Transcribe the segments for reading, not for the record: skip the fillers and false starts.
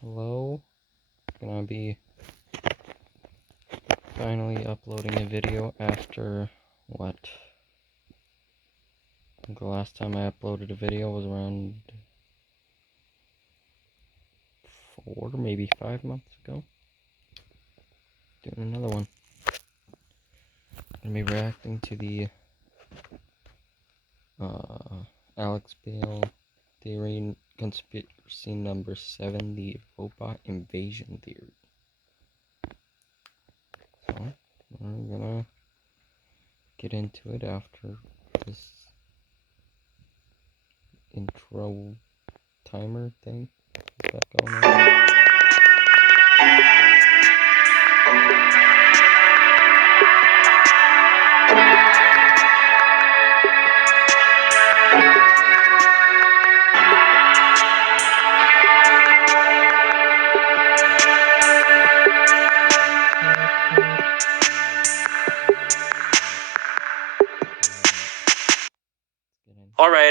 Hello, gonna be finally uploading a video after what? I think the last time I uploaded a video was around 4, maybe 5 months ago. Doing another one. Gonna be reacting to the Alex Bale theory conspiracy number 7, the robot invasion theory. So, we're gonna get into it after this intro timer thing. Is that going on?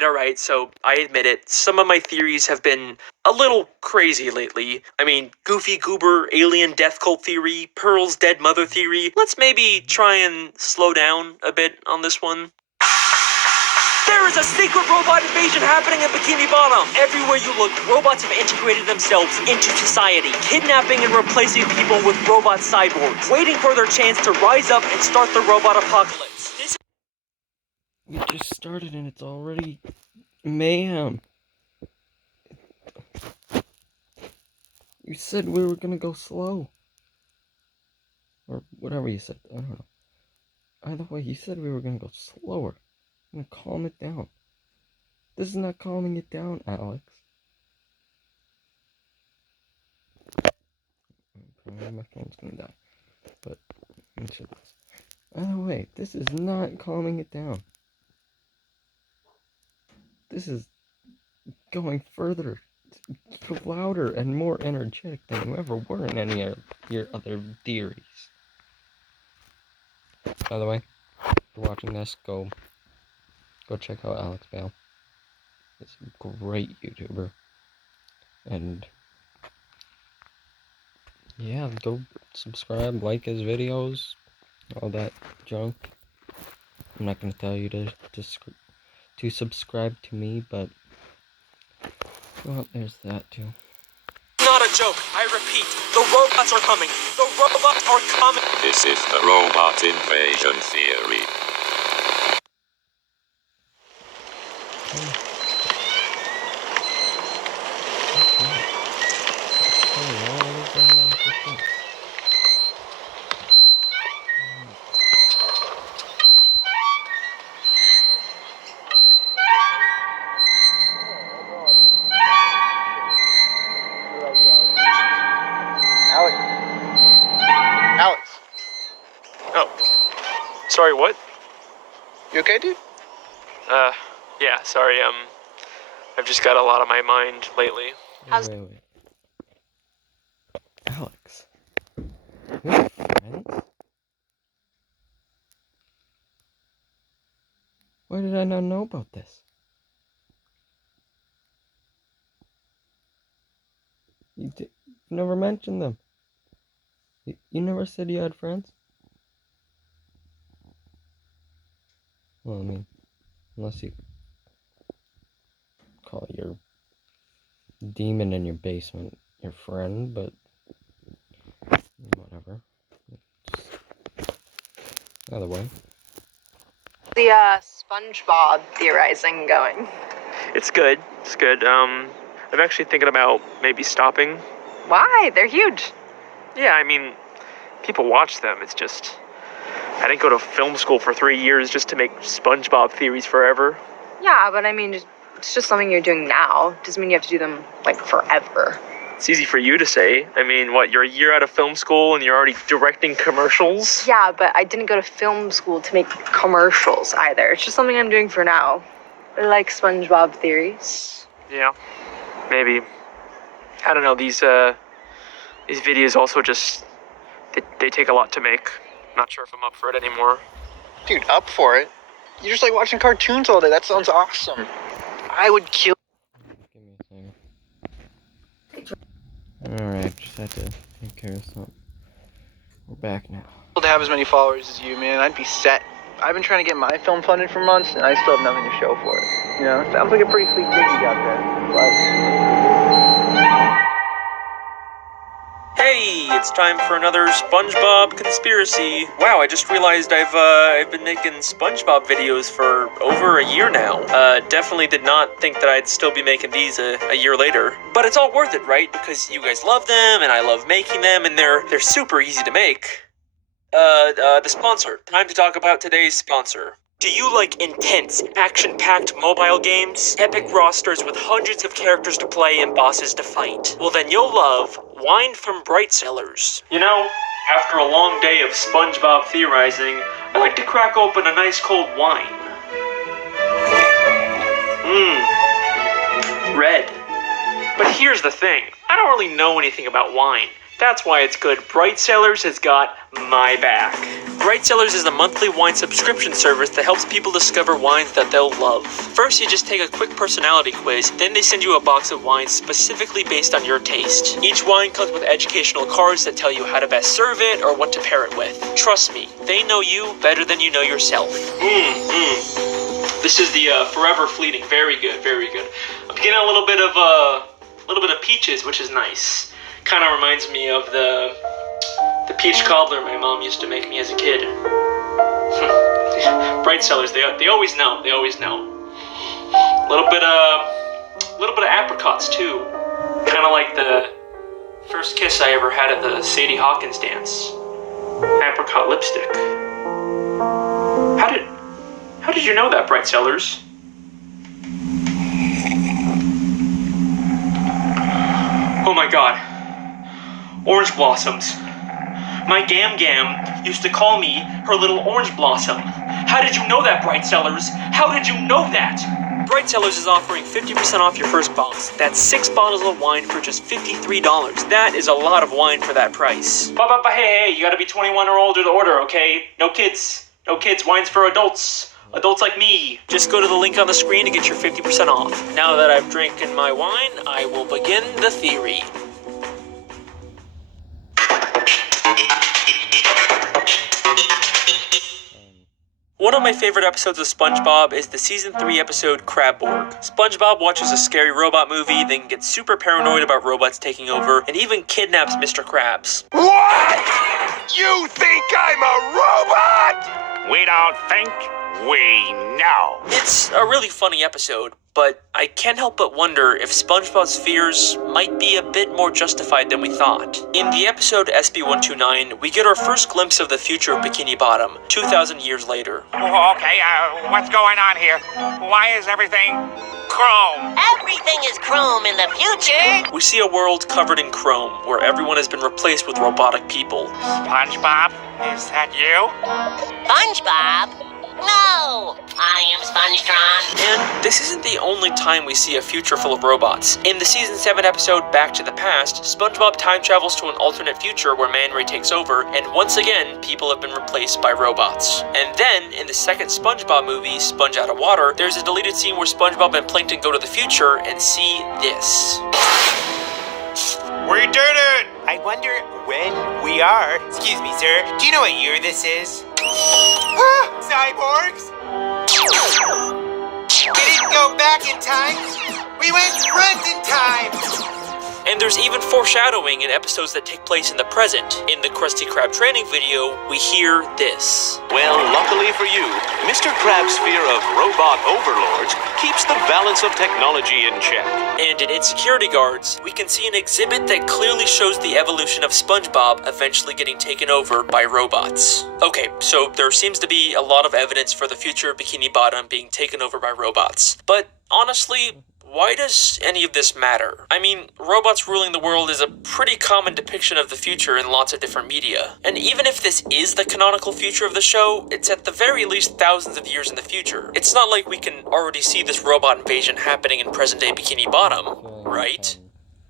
Alright, so I admit it, some of my theories have been a little crazy lately. I mean, Goofy Goober, alien death cult theory, Pearl's dead mother theory. Let's maybe try and slow down a bit on this one. There is a secret robot invasion happening in Bikini Bottom! Everywhere you look, robots have integrated themselves into society, kidnapping and replacing people with robot cyborgs, waiting for their chance to rise up and start the robot apocalypse. We just started and it's already mayhem. You said we were gonna go slow. Or whatever you said, I don't know. Either way, you said we were gonna go slower. I'm gonna calm it down. This is not calming it down, Alex. Probably my phone's gonna die. But, let me check this. Either way, this is not calming it down. This is going further, louder, and more energetic than you ever were in any of your other theories. By the way, if you're watching this, go check out Alex Bale. He's a great YouTuber. And yeah, go subscribe, like his videos, all that junk. I'm not gonna tell you to subscribe to me, but well, there's that too. Not a joke, I repeat, the robots are coming. The robots are coming. This is the robot invasion theory. Alex. Oh. Sorry, what? You okay, dude? Yeah, sorry, I've just got a lot on my mind lately. Wait. Alex. We're friends? Why did I not know about this? You never mentioned them. You never said you had friends? Well, I mean, unless you call your demon in your basement your friend, but whatever. Either way. The Spongebob theorizing going. It's good. I'm actually thinking about maybe stopping. Why? They're huge. Yeah, I mean, people watch them. It's just, I didn't go to film school for 3 years just to make SpongeBob theories forever. Yeah, but I mean, it's just something you're doing now. Doesn't mean you have to do them, like, forever. It's easy for you to say. I mean, what, you're a year out of film school and you're already directing commercials? Yeah, but I didn't go to film school to make commercials either. It's just something I'm doing for now. I like SpongeBob theories. Yeah, maybe. I don't know, these videos also just, they take a lot to make. Not sure if I'm up for it anymore. Dude, up for it? You just like watching cartoons all day. That sounds awesome. I would kill. Give me a second. Alright, just had to take care of something. We're back now. To have as many followers as you, man, I'd be set. I've been trying to get my film funded for months, and I still have nothing to show for it. You know, sounds like a pretty sweet gig you got there. Hey, it's time for another SpongeBob conspiracy. Wow, I just realized I've been making SpongeBob videos for over a year now. Definitely did not think that I'd still be making these a year later. But it's all worth it, right? Because you guys love them, and I love making them, and they're super easy to make. The sponsor. Time to talk about today's sponsor. Do you like intense, action-packed mobile games? Epic rosters with hundreds of characters to play and bosses to fight? Well, then you'll love wine from Bright Cellars. You know, after a long day of SpongeBob theorizing, I like to crack open a nice cold wine. Red. But here's the thing. I don't really know anything about wine. That's why it's good. Bright Cellars has got my back. Bright Cellars is a monthly wine subscription service that helps people discover wines that they'll love. First, you just take a quick personality quiz, then they send you a box of wines specifically based on your taste. Each wine comes with educational cards that tell you how to best serve it or what to pair it with. Trust me, they know you better than you know yourself. This is the Forever Fleeting. Very good, very good. I'm getting a little bit of peaches, which is nice. Kind of reminds me of the peach cobbler my mom used to make me as a kid. Bright Cellars, they always know. They always know. A little bit of apricots too. Kind of like the first kiss I ever had at the Sadie Hawkins dance. Apricot lipstick. How did you know that, Bright Cellars? Oh my God. Orange blossoms. My Gam used to call me her little orange blossom. How did you know that, Bright Cellars? How did you know that? Bright Cellars is offering 50% off your first box. That's 6 bottles of wine for just $53. That is a lot of wine for that price. But hey, you gotta be 21 or older to order, okay? No kids. No kids, wine's for adults. Adults like me. Just go to the link on the screen to get your 50% off. Now that I've drinking my wine, I will begin the theory. One of my favorite episodes of SpongeBob is the Season 3 episode Crabborg. SpongeBob watches a scary robot movie, then gets super paranoid about robots taking over, and even kidnaps Mr. Krabs. What? You think I'm a robot? We don't think, we know. It's a really funny episode, but I can't help but wonder if SpongeBob's fears might be a bit more justified than we thought. In the episode SB129, we get our first glimpse of the future of Bikini Bottom, 2,000 years later. Okay, what's going on here? Why is everything chrome? Everything is chrome in the future. We see a world covered in chrome, where everyone has been replaced with robotic people. SpongeBob, is that you? SpongeBob? No! I am SpongeTron. And this isn't the only time we see a future full of robots. In the Season 7 episode Back to the Past, SpongeBob time travels to an alternate future where Man Ray takes over, and once again, people have been replaced by robots. And then, in the second SpongeBob movie, Sponge Out of Water, there's a deleted scene where SpongeBob and Plankton go to the future and see this. We did it! I wonder when we are. Excuse me, sir. Do you know what year this is? Cyborgs! We didn't go back in time. We went front in time. And there's even foreshadowing in episodes that take place in the present. In the Krusty Krab training video, we hear this. Well, luckily for you, Mr. Krabs' fear of robot overlords keeps the balance of technology in check. And in Insecurity Guards, we can see an exhibit that clearly shows the evolution of SpongeBob eventually getting taken over by robots. Okay, so there seems to be a lot of evidence for the future of Bikini Bottom being taken over by robots. But honestly, why does any of this matter? I mean, robots ruling the world is a pretty common depiction of the future in lots of different media. And even if this is the canonical future of the show, it's at the very least thousands of years in the future. It's not like we can already see this robot invasion happening in present-day Bikini Bottom, right?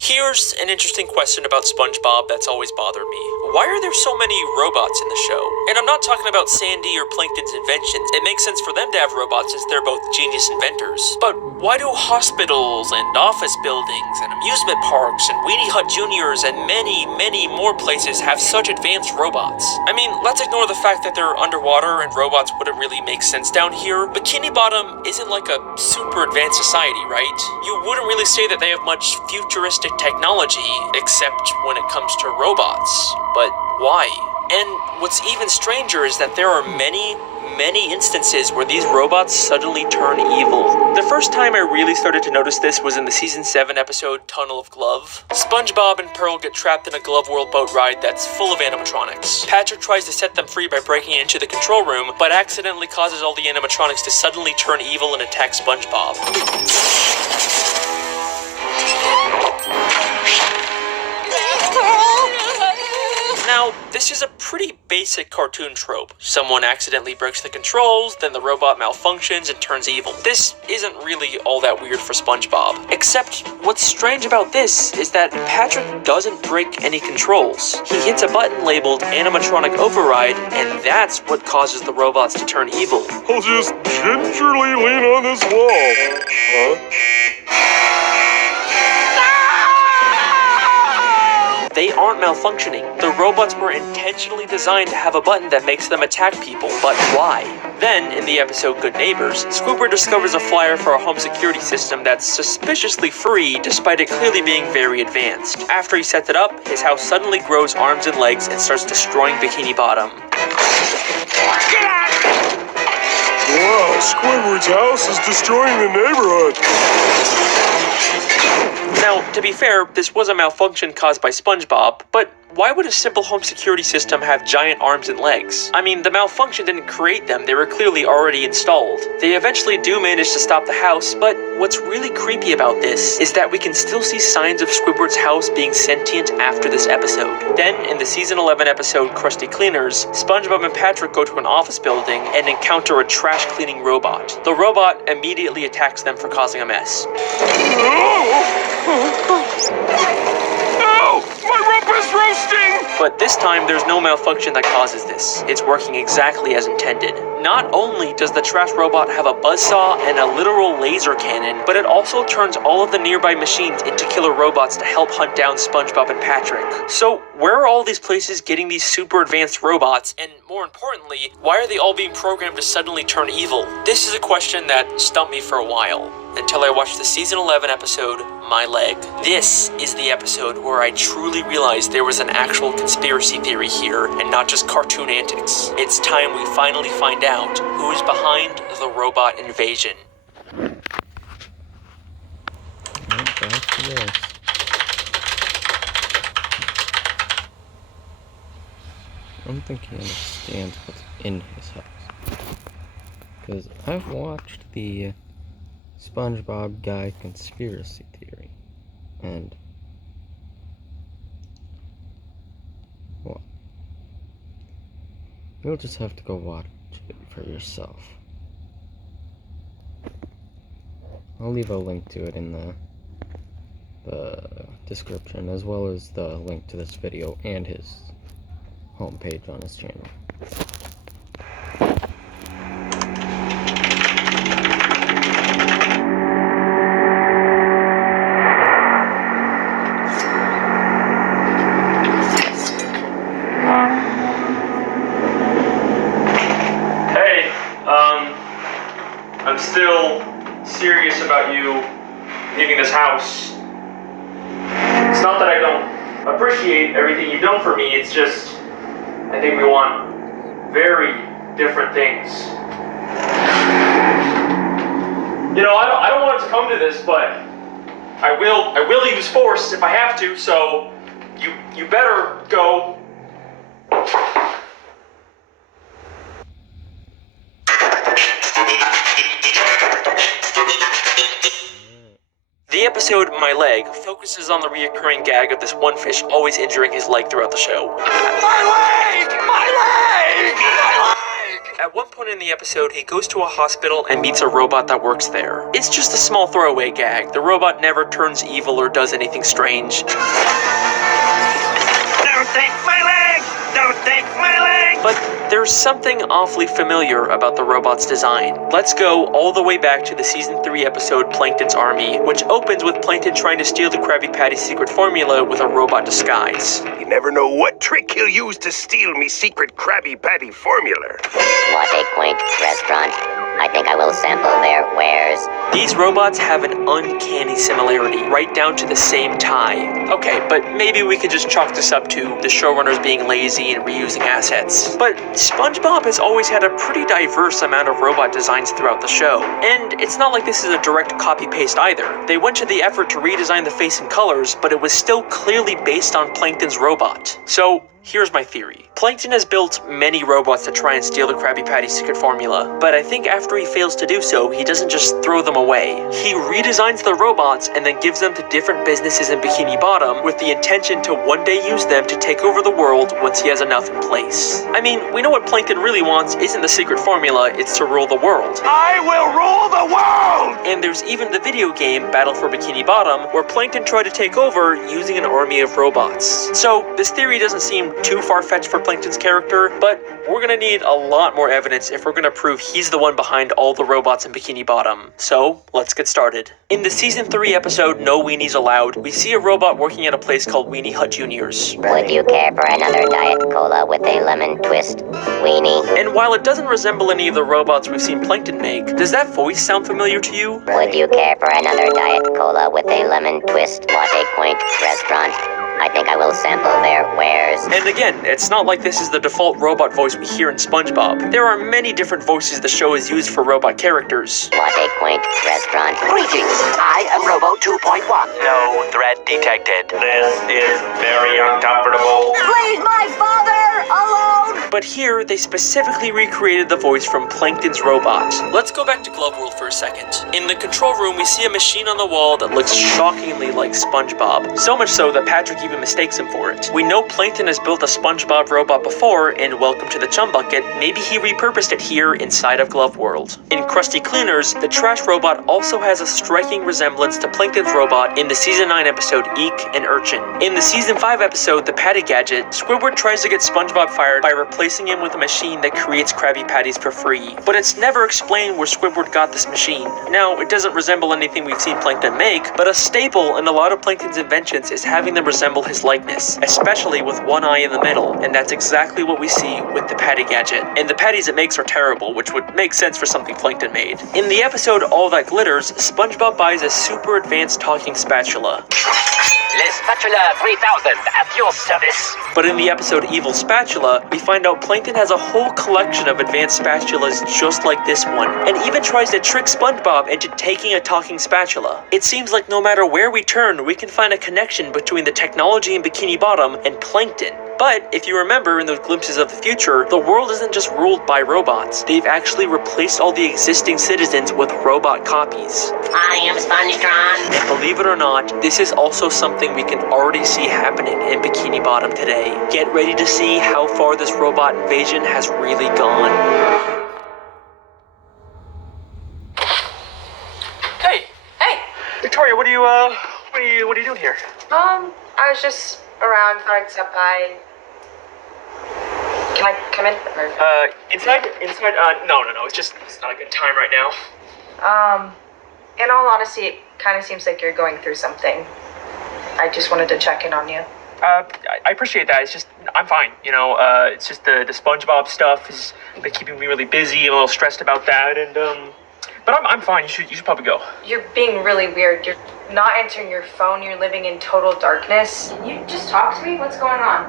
Here's an interesting question about SpongeBob that's always bothered me. Why are there so many robots in the show? And I'm not talking about Sandy or Plankton's inventions. It makes sense for them to have robots as they're both genius inventors. But why do hospitals and office buildings and amusement parks and Weenie Hut Juniors and many, many more places have such advanced robots? I mean, let's ignore the fact that they're underwater and robots wouldn't really make sense down here. Bikini Bottom isn't like a super advanced society, right? You wouldn't really say that they have much futuristic technology, except when it comes to robots. But why? And what's even stranger is that there are many instances where these robots suddenly turn evil. The first time I really started to notice this was in the season 7 episode Tunnel of Glove. SpongeBob and Pearl get trapped in a Glove World boat ride that's full of animatronics. Patrick tries to set them free by breaking into the control room, but accidentally causes all the animatronics to suddenly turn evil and attack SpongeBob. Now, this is a pretty basic cartoon trope. Someone accidentally breaks the controls, then the robot malfunctions and turns evil. This isn't really all that weird for SpongeBob. Except, what's strange about this is that Patrick doesn't break any controls. He hits a button labeled animatronic override, and that's what causes the robots to turn evil. I'll just gingerly lean on this wall. Huh? They aren't malfunctioning. The robots were intentionally designed to have a button that makes them attack people, but why? Then, in the episode Good Neighbors, Squidward discovers a flyer for a home security system that's suspiciously free despite it clearly being very advanced. After he sets it up, his house suddenly grows arms and legs and starts destroying Bikini Bottom. Wow, Squidward's house is destroying the neighborhood. Now, to be fair, this was a malfunction caused by SpongeBob, but why would a simple home security system have giant arms and legs? I mean, the malfunction didn't create them, they were clearly already installed. They eventually do manage to stop the house, but what's really creepy about this is that we can still see signs of Squidward's house being sentient after this episode. Then, in the season 11 episode Krusty Cleaners, SpongeBob and Patrick go to an office building and encounter a trash cleaning robot. The robot immediately attacks them for causing a mess. No! My rope is roasting! But this time, there's no malfunction that causes this. It's working exactly as intended. Not only does the trash robot have a buzzsaw and a literal laser cannon, but it also turns all of the nearby machines into killer robots to help hunt down SpongeBob and Patrick. So, where are all these places getting these super advanced robots? And more importantly, why are they all being programmed to suddenly turn evil? This is a question that stumped me for a while, until I watched the season 11 episode, My Leg. This is the episode where I truly realized there was an actual conspiracy theory here, and not just cartoon antics. It's time we finally find out who is behind the robot invasion. Back to this. I don't think he understands what's in his house. Because I've watched the SpongeBob guy conspiracy theory, and well, you'll just have to go watch it for yourself. I'll leave a link to it in the description, as well as the link to this video and his homepage on his channel. I'm still serious about you leaving this house. It's not that I don't appreciate everything you've done for me, it's just, I think we want very different things. You know, I don't want it to come to this, but I will use force if I have to, so you better go. The episode My Leg focuses on the reoccurring gag of this one fish always injuring his leg throughout the show. My leg! My leg! My leg! At one point in the episode, he goes to a hospital and meets a robot that works there. It's just a small throwaway gag. The robot never turns evil or does anything strange. Don't take my leg! Don't take my leg! But there's something awfully familiar about the robot's design. Let's go all the way back to the season 3 episode Plankton's Army, which opens with Plankton trying to steal the Krabby Patty secret formula with a robot disguise. You never know what trick he'll use to steal me secret Krabby Patty formula. What a quaint restaurant. I think I will sample their wares. These robots have an uncanny similarity, right down to the same tie. Okay, but maybe we could just chalk this up to the showrunners being lazy and reusing assets. But SpongeBob has always had a pretty diverse amount of robot designs throughout the show. And it's not like this is a direct copy-paste either. They went to the effort to redesign the face and colors, but it was still clearly based on Plankton's robot. So, here's my theory. Plankton has built many robots to try and steal the Krabby Patty secret formula, but I think after he fails to do so, he doesn't just throw them away. He redesigns the robots and then gives them to different businesses in Bikini Bottom with the intention to one day use them to take over the world once he has enough in place. I mean, we know what Plankton really wants isn't the secret formula, it's to rule the world. I will rule the world! And there's even the video game, Battle for Bikini Bottom, where Plankton tried to take over using an army of robots. So, this theory doesn't seem too far-fetched for Plankton's character, but we're gonna need a lot more evidence if we're gonna prove he's the one behind all the robots in Bikini Bottom. So, let's get started. In the season 3 episode, No Weenies Allowed, we see a robot working at a place called Weenie Hut Juniors. Would you care for another Diet Cola with a lemon twist, Weenie? And while it doesn't resemble any of the robots we've seen Plankton make, does that voice sound familiar to you? Would you care for another Diet Cola with a lemon twist? What a quaint restaurant. I think I will sample their wares. And again, it's not like this is the default robot voice we hear in SpongeBob. There are many different voices the show has used for robot characters. What a quaint restaurant. Greetings, I am Robo 2.1. No threat detected. This is very uncomfortable. Leave my father alone! But here, they specifically recreated the voice from Plankton's robot. Let's go back to Glove World for a second. In the control room, we see a machine on the wall that looks shockingly like SpongeBob. So much so that Patrick even mistakes him for it. We know Plankton has built a SpongeBob robot before in Welcome to the Chum Bucket. Maybe he repurposed it here inside of Glove World. In Krusty Cleaners, the trash robot also has a striking resemblance to Plankton's robot in the season 9 episode Eek and Urchin. In the season 5 episode The Patty Gadget, Squidward tries to get SpongeBob fired by replacing him with a machine that creates Krabby Patties for free. But it's never explained where Squidward got this machine. Now, it doesn't resemble anything we've seen Plankton make, but a staple in a lot of Plankton's inventions is having them resemble his likeness, especially with one eye in the middle, and that's exactly what we see with the Patty Gadget. And the patties it makes are terrible, which would make sense for something Plankton made. In the episode All That Glitters, SpongeBob buys a super advanced talking spatula. Les Spatula 3000 at your service. But in the episode Evil Spatula, we find out Plankton has a whole collection of advanced spatulas just like this one, and even tries to trick SpongeBob into taking a talking spatula. It seems like no matter where we turn, we can find a connection between the technology in Bikini Bottom and Plankton. But if you remember in those glimpses of the future, the world isn't just ruled by robots. They've actually replaced all the existing citizens with robot copies. I am Spongetron. And believe it or not, this is also something we can already see happening in Bikini Bottom today. Get ready to see how far this robot invasion has really gone. Hey! Hey! Victoria, what are you doing here? I was just around, thought I'd stop by. Can I come in? Inside? No, it's not a good time right now. In all honesty, it kind of seems like you're going through something. I just wanted to check in on you. I appreciate that. It's just, I'm fine, it's just the SpongeBob stuff has been keeping me really busy. I'm a little stressed about that, and, but I'm fine. You should probably go. You're being really weird. You're not answering your phone. You're living in total darkness. Can you just talk to me? What's going on?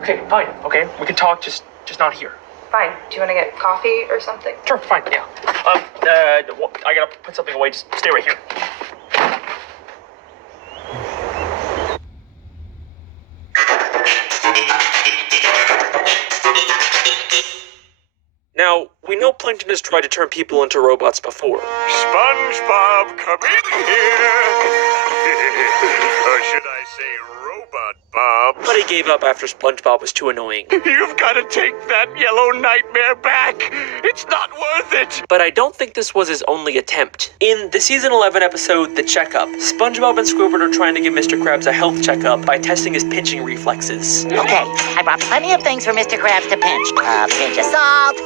Okay, fine. Okay, we can talk, just not here. Fine. Do you want to get coffee or something? Sure, fine, yeah. I gotta put something away. Just stay right here. Now, we know Plankton has tried to turn people into robots before. SpongeBob, come in here! Or should I say robot Bob. But he gave up after SpongeBob was too annoying. You've got to take that yellow nightmare back. It's not worth it. But I don't think this was his only attempt. In the season 11 episode, The Checkup, SpongeBob and Squidward are trying to give Mr. Krabs a health checkup by testing his pinching reflexes. Okay, I brought plenty of things for Mr. Krabs to pinch. A pinch of salt.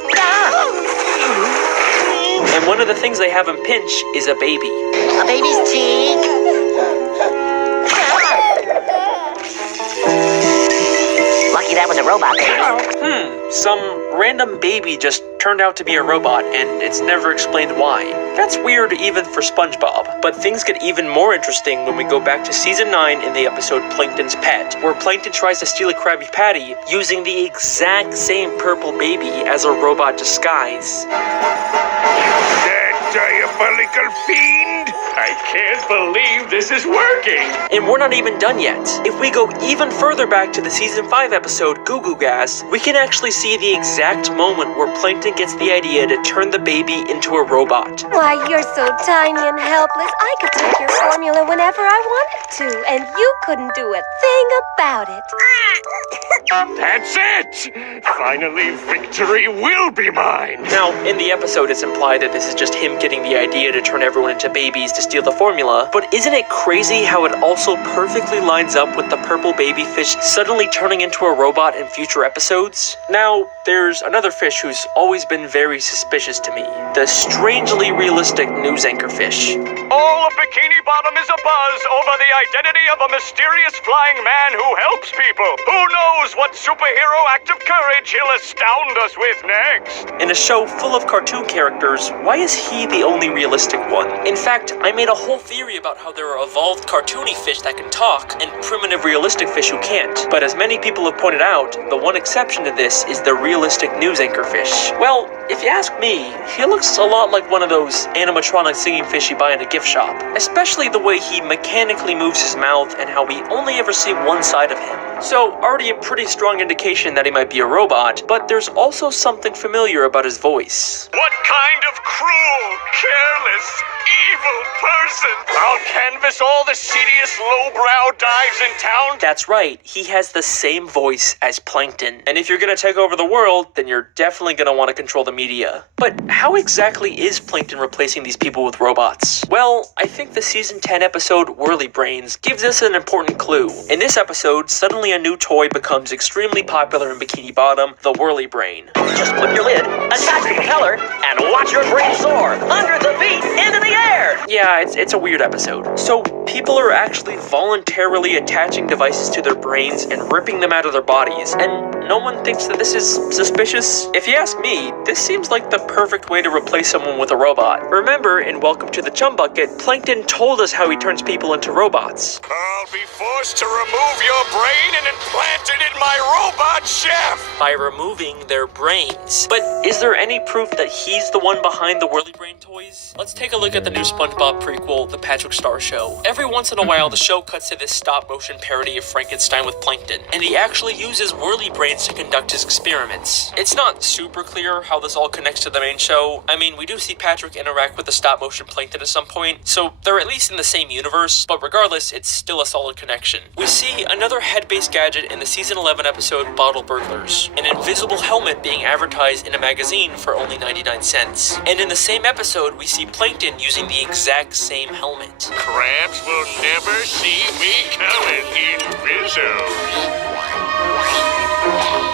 And one of the things they have him pinch is a baby. A baby's cheek. Lucky that was a robot baby. Some random baby just turned out to be a robot, and it's never explained why. That's weird even for SpongeBob. But things get even more interesting when we go back to season 9 in the episode Plankton's Pet, where Plankton tries to steal a Krabby Patty using the exact same purple baby as a robot disguise. That diabolical fiend! I can't believe this is working! And we're not even done yet. If we go even further back to the season 5 episode Goo Goo Gas, we can actually see the exact moment where Plankton gets the idea to turn the baby into a robot. Why, you're so tiny and helpless, I could take your formula whenever I wanted to, and you couldn't do a thing about it. That's it! Finally, victory will be mine! Now, in the episode, it's implied that this is just him getting the idea to turn everyone into babies to steal the formula, but isn't it crazy how it also perfectly lines up with the purple baby fish suddenly turning into a robot in future episodes? Now, there's another fish who's always been very suspicious to me, the strangely realistic news anchor fish. All of Bikini Bottom is abuzz over the identity of a mysterious flying man who helps people. Who knows what superhero act of courage he'll astound us with next? In a show full of cartoon characters, why is he the only realistic one? In fact, I made a whole theory about how there are evolved cartoony fish that can talk and primitive realistic fish who can't. But as many people have pointed out, the one exception to this is the realistic news anchor fish. Well, if you ask me, he looks a lot like one of those animatronic singing fish you buy in a gift shop. Especially the way he mechanically moves his mouth and how we only ever see one side of him. So, already a pretty strong indication that he might be a robot, but there's also something familiar about his voice. What kind of cruel, careless, evil person? I'll canvass all the seediest lowbrow dives in town. That's right, he has the same voice as Plankton. And if you're gonna take over the world, then you're definitely gonna want to control the media. But how exactly is Plankton replacing these people with robots? Well, I think the season 10 episode Whirly Brains gives us an important clue. In this episode, suddenly a new toy becomes extremely popular in Bikini Bottom, the Whirly Brain. Just flip your lid, attach the propeller, and watch your brain soar hundreds of feet into the air. Yeah, it's a weird episode. So people are actually voluntarily attaching devices to their brains and ripping them out of their bodies, and no one thinks that this is suspicious? If you ask me, this seems like the perfect way to replace someone with a robot. Remember, in Welcome to the Chum Bucket, Plankton told us how he turns people into robots. I'll be forced to remove your brain and implant it in my robot chef! By removing their brains. But is there any proof that he's the one behind the Whirly Brain toys? Let's take a look at the new SpongeBob prequel, The Patrick Star Show. Every once in a while, the show cuts to this stop-motion parody of Frankenstein with Plankton, and he actually uses Whirly Brains to conduct his experiments. It's not super clear how this all connects to the main show. I mean, we do see Patrick interact with the stop-motion Plankton at some point, so they're at least in the same universe, but regardless, it's still a solid connection. We see another head-based gadget in the season 11 episode Bottle Burglars, an invisible helmet being advertised in a magazine for only 99 cents. And in the same episode, we see Plankton using the exact same helmet. Crabs will never see me coming in visuals.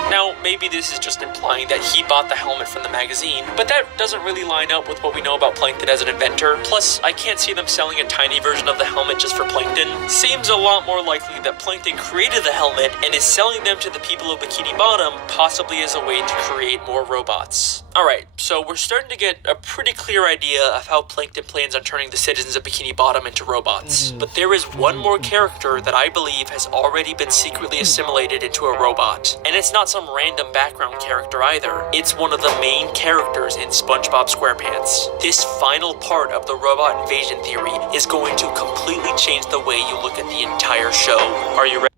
Now, maybe this is just implying that he bought the helmet from the magazine, but that doesn't really line up with what we know about Plankton as an inventor. Plus, I can't see them selling a tiny version of the helmet just for Plankton. Seems a lot more likely that Plankton created the helmet and is selling them to the people of Bikini Bottom, possibly as a way to create more robots. Alright, so we're starting to get a pretty clear idea of how Plankton plans on turning the citizens of Bikini Bottom into robots. But there is one more character that I believe has already been secretly assimilated into a robot. And it's not some random background character either. It's one of the main characters in SpongeBob SquarePants. This final part of the robot invasion theory is going to completely change the way you look at the entire show. Are you ready?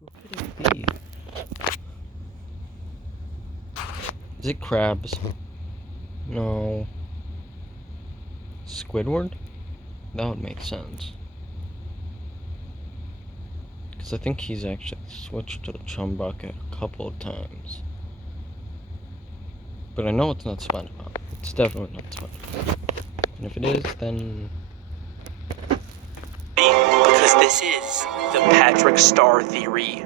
Who could it be? Is it Krabs? No. Squidward? That would make sense. Because I think he's actually switched to the chum bucket a couple of times. But I know it's not SpongeBob. It's definitely not SpongeBob. And if it is, then... Because this is the Patrick Star Theory.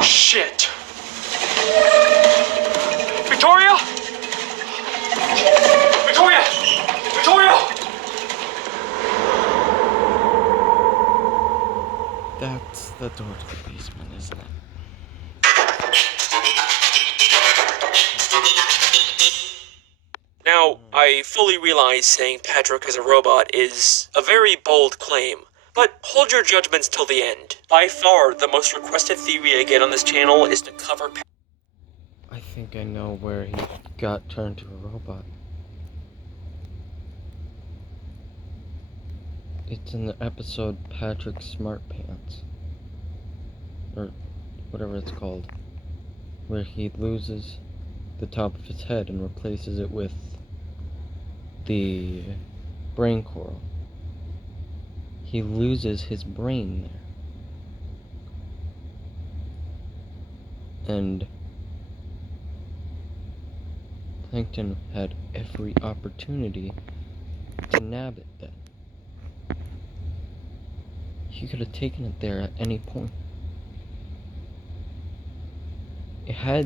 Shit! Victoria! Victoria! Victoria! That's the door to the basement, isn't it? Now, I fully realize saying Patrick is a robot is a very bold claim, but hold your judgments till the end. By far, the most requested theory I get on this channel is to cover I think I know where he got turned to a robot. It's in the episode Patrick Smart Pants. Or whatever it's called. Where he loses the top of his head and replaces it with the brain coral. He loses his brain there. And Plankton had every opportunity to nab it then. He could have taken it there at any point. It has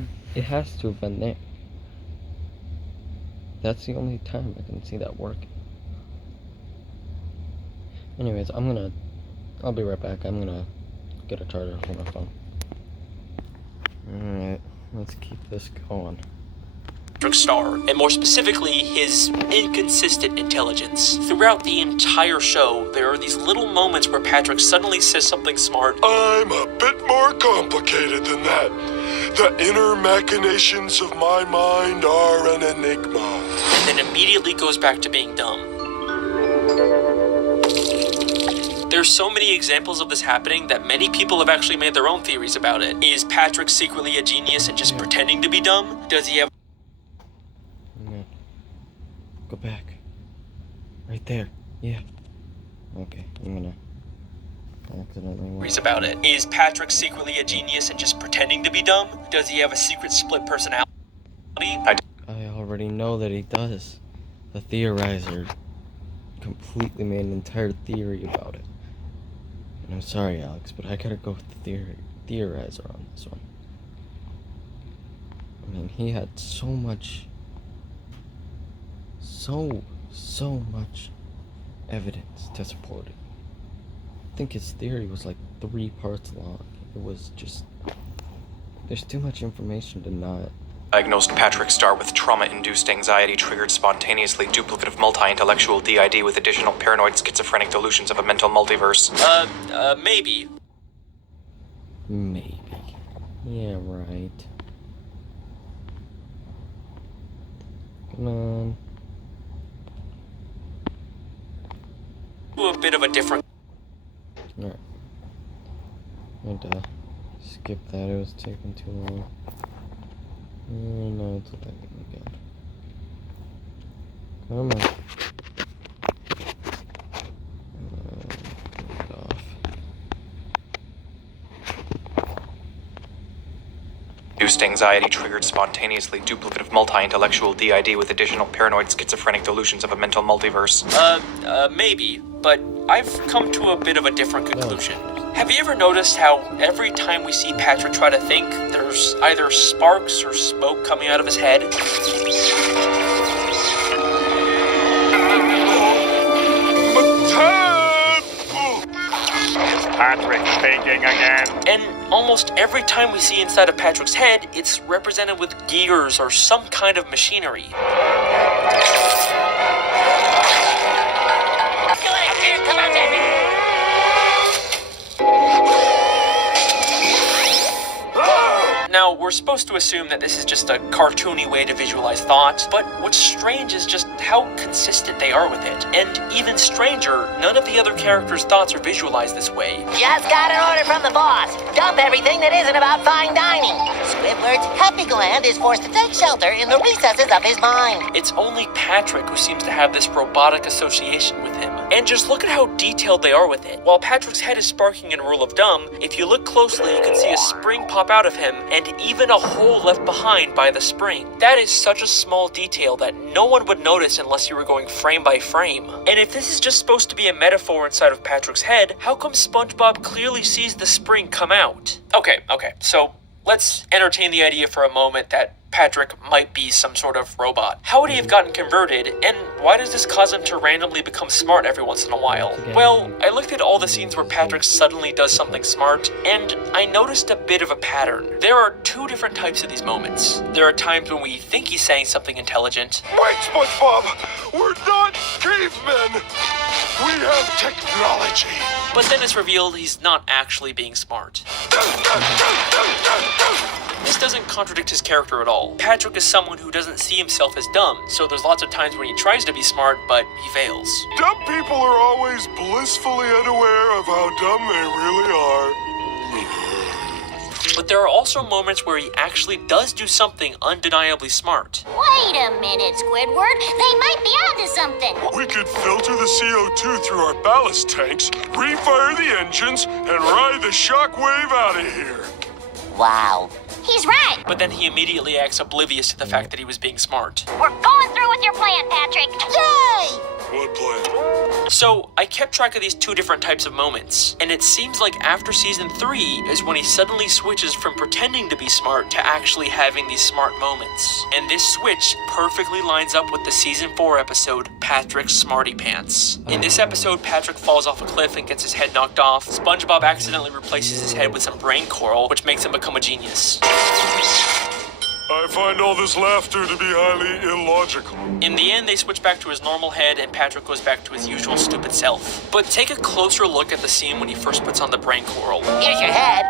to have been there. That's the only time I can see that working. Anyways, I'll be right back. I'm gonna get a charger for my phone. Alright, let's keep this going. Patrick Star, and more specifically, his inconsistent intelligence. Throughout the entire show, there are these little moments where Patrick suddenly says something smart. I'm a bit more complicated than that. The inner machinations of my mind are an enigma. And then immediately goes back to being dumb. There's so many examples of this happening that many people have actually made their own theories about it. Is Patrick secretly a genius and just pretending to be dumb? Does he have Go back. Right there. Yeah. Okay, I'm gonna accidentally theories about it? Is Patrick secretly a genius and just pretending to be dumb? Does he have a secret split personality? I already know that he does. The theorizer completely made an entire theory about it. And I'm sorry, Alex, but I gotta go with the theorizer on this one. I mean, he had so much evidence to support it. I think his theory was like 3 parts long. It was just... There's too much information to not... Diagnosed Patrick Star with trauma-induced anxiety-triggered spontaneously duplicative multi-intellectual DID with additional paranoid schizophrenic delusions of a mental multiverse. Maybe. Maybe. Yeah, right. Come on. A bit of a different... Alright. I had to skip that, it was taking too long. No, it's lagging again. Come on. Turn it off. Induced anxiety-triggered spontaneously duplicative multi-intellectual DID with additional paranoid schizophrenic delusions of a mental multiverse. Maybe, but I've come to a bit of a different conclusion. Have you ever noticed how every time we see Patrick try to think, there's either sparks or smoke coming out of his head? Is Patrick thinking again? And almost every time we see inside of Patrick's head, it's represented with gears or some kind of machinery. Now, we're supposed to assume that this is just a cartoony way to visualize thought, but what's strange is just how consistent they are with it. And even stranger, none of the other characters' thoughts are visualized this way. Just got an order from the boss. Dump everything that isn't about fine dining. Squidward's happy gland is forced to take shelter in the recesses of his mind. It's only Patrick who seems to have this robotic association with him. And just look at how detailed they are with it. While Patrick's head is sparking in Rule of Dumb, if you look closely, you can see a spring pop out of him, and even a hole left behind by the spring. That is such a small detail that no one would notice unless you were going frame by frame. And if this is just supposed to be a metaphor inside of Patrick's head, how come SpongeBob clearly sees the spring come out? Okay, so let's entertain the idea for a moment that Patrick might be some sort of robot. How would he have gotten converted, and why does this cause him to randomly become smart every once in a while? Well, I looked at all the scenes where Patrick suddenly does something smart, and I noticed a bit of a pattern. There are two different types of these moments. There are times when we think he's saying something intelligent. Wait, SpongeBob! We're not cavemen! We have technology! But then it's revealed he's not actually being smart. This doesn't contradict his character at all. Patrick is someone who doesn't see himself as dumb, so there's lots of times when he tries to be smart, but he fails. Dumb people are always blissfully unaware of how dumb they really are. But there are also moments where he actually does do something undeniably smart. Wait a minute, Squidward. They might be onto something. We could filter the CO2 through our ballast tanks, refire the engines, and ride the shockwave out of here. Wow. He's right. But then he immediately acts oblivious to the fact that he was being smart. We're going through with your plan, Patrick. Yay! What plan? So, I kept track of these two different types of moments, and it seems like after season 3 is when he suddenly switches from pretending to be smart to actually having these smart moments. And this switch perfectly lines up with the season 4 episode, Patrick's Smarty Pants. In this episode, Patrick falls off a cliff and gets his head knocked off. SpongeBob accidentally replaces his head with some brain coral, which makes him become a genius. I find all this laughter to be highly illogical. In the end, they switch back to his normal head, and Patrick goes back to his usual stupid self. But take a closer look at the scene when he first puts on the brain coral. Here's your head.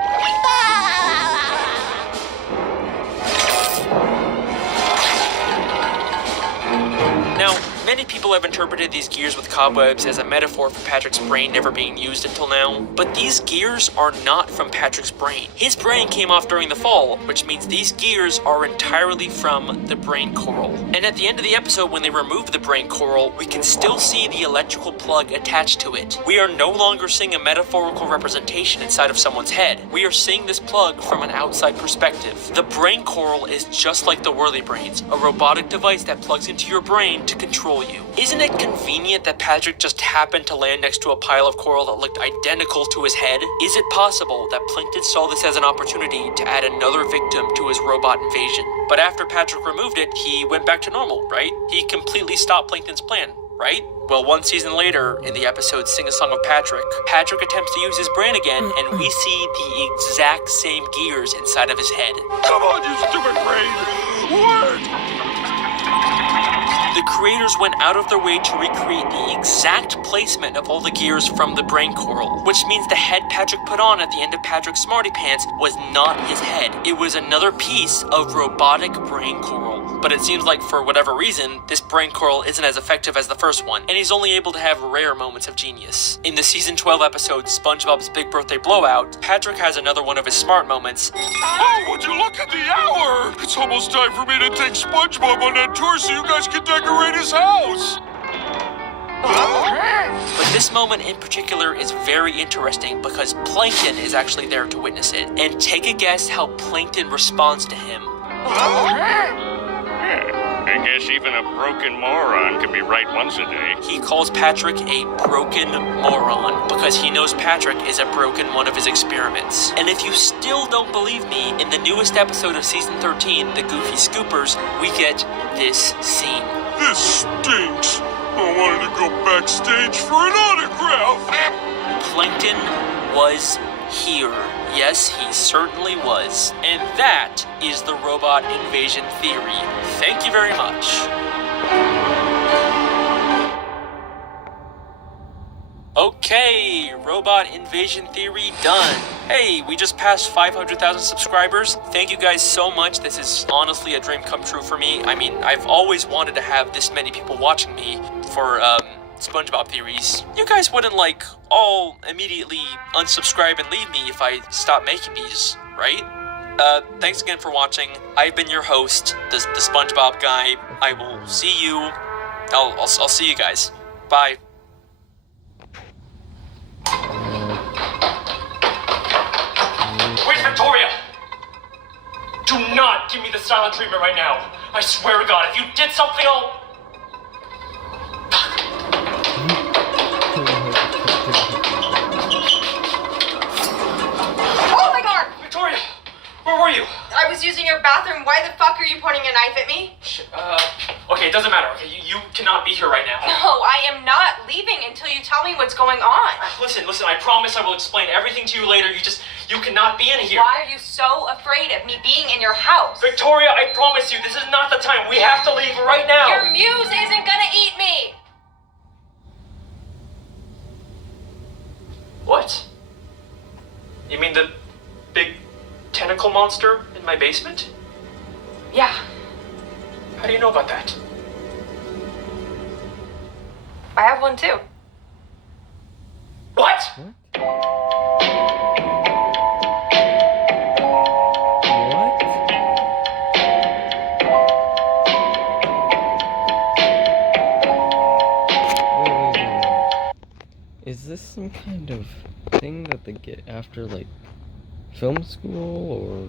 Now, many people have interpreted these gears with cobwebs as a metaphor for Patrick's brain never being used until now, but these gears are not from Patrick's brain. His brain came off during the fall, which means these gears are entirely from the brain coral. And at the end of the episode, when they remove the brain coral, we can still see the electrical plug attached to it. We are no longer seeing a metaphorical representation inside of someone's head. We are seeing this plug from an outside perspective. The brain coral is just like the Whirly Brains, a robotic device that plugs into your brain to control you. Isn't it convenient that Patrick just happened to land next to a pile of coral that looked identical to his head? Is it possible that Plankton saw this as an opportunity to add another victim to his robot invasion? But after Patrick removed it, he went back to normal, right? He completely stopped Plankton's plan, right? Well, one season later, in the episode Sing a Song of Patrick, Patrick attempts to use his brain again, and we see the exact same gears inside of his head. Come on, you stupid brain! Work! The creators went out of their way to recreate the exact placement of all the gears from the brain coral, which means the head Patrick put on at the end of Patrick's Smarty Pants was not his head. It was another piece of robotic brain coral. But it seems like for whatever reason, this brain coral isn't as effective as the first one, and he's only able to have rare moments of genius. In the season 12 episode, SpongeBob's Big Birthday Blowout, Patrick has another one of his smart moments. Oh, would you look at the hour? It's almost time for me to take SpongeBob on that tour so you guys can decorate his house. But this moment in particular is very interesting because Plankton is actually there to witness it. And take a guess how Plankton responds to him. I guess even a broken moron can be right once a day. He calls Patrick a broken moron because he knows Patrick is a broken one of his experiments. And if you still don't believe me, in the newest episode of season 13, The Goofy Scoopers, we get this scene. This stinks. I wanted to go backstage for an autograph. Plankton was here. Yes, he certainly was. And that is the robot invasion theory. Thank you very much. Okay, Robot Invasion Theory done. Hey, we just passed 500,000 subscribers. Thank you guys so much. This is honestly a dream come true for me. I mean, I've always wanted to have this many people watching me for, SpongeBob theories. You guys wouldn't, like, all immediately unsubscribe and leave me if I stopped making these, right? Thanks again for watching. I've been your host, the SpongeBob guy. I will see you. I'll see you guys. Bye. Wait, Victoria! Do not give me the silent treatment right now. I swear to God, if you did something, I'll... Oh my god! Victoria! Where were you? I was using your bathroom. Why the fuck are you pointing a knife at me? Okay, it doesn't matter. Okay, you cannot be here right now. No, I am not leaving until you tell me what's going on. Listen, I promise I will explain everything to you later. You cannot be in here. Why are you so afraid of me being in your house? Victoria, I promise you, this is not the time. We have to leave right now. Your muse isn't gonna eat me. What? You mean the big tentacle monster in my basement? Yeah, How do you know about that? I have one too. What? Is this some kind of thing that they get after, like, film school, or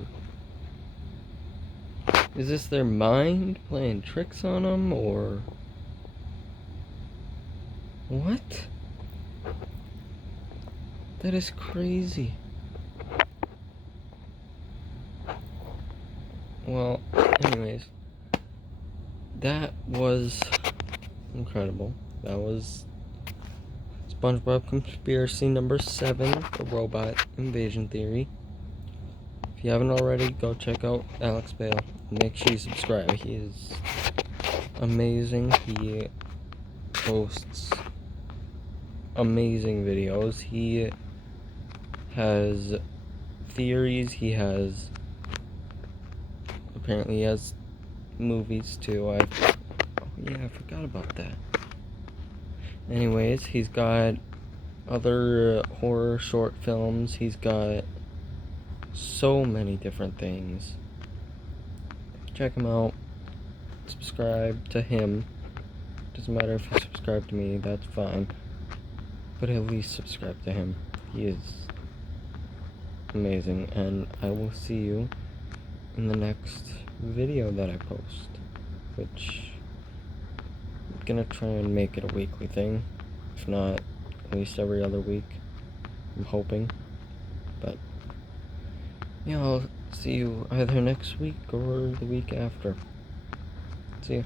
is this their mind playing tricks on them, or what? That is crazy. Well, anyways, that was incredible. That was SpongeBob Conspiracy number 7, the Robot Invasion Theory. If you haven't already, go check out Alex Bale. Make sure you subscribe. He is amazing. He posts amazing videos. He has theories. He has movies too. Oh yeah, I forgot about that. Anyways, he's got other horror short films. He's got so many different things. Check him out. Subscribe to him. Doesn't matter if you subscribe to me, that's fine. But at least subscribe to him. He is amazing, and I will see you in the next video that I post, which I'm gonna try and make it a weekly thing, if not at least every other week. I'm hoping, but yeah, I'll see you either next week or the week after. See ya.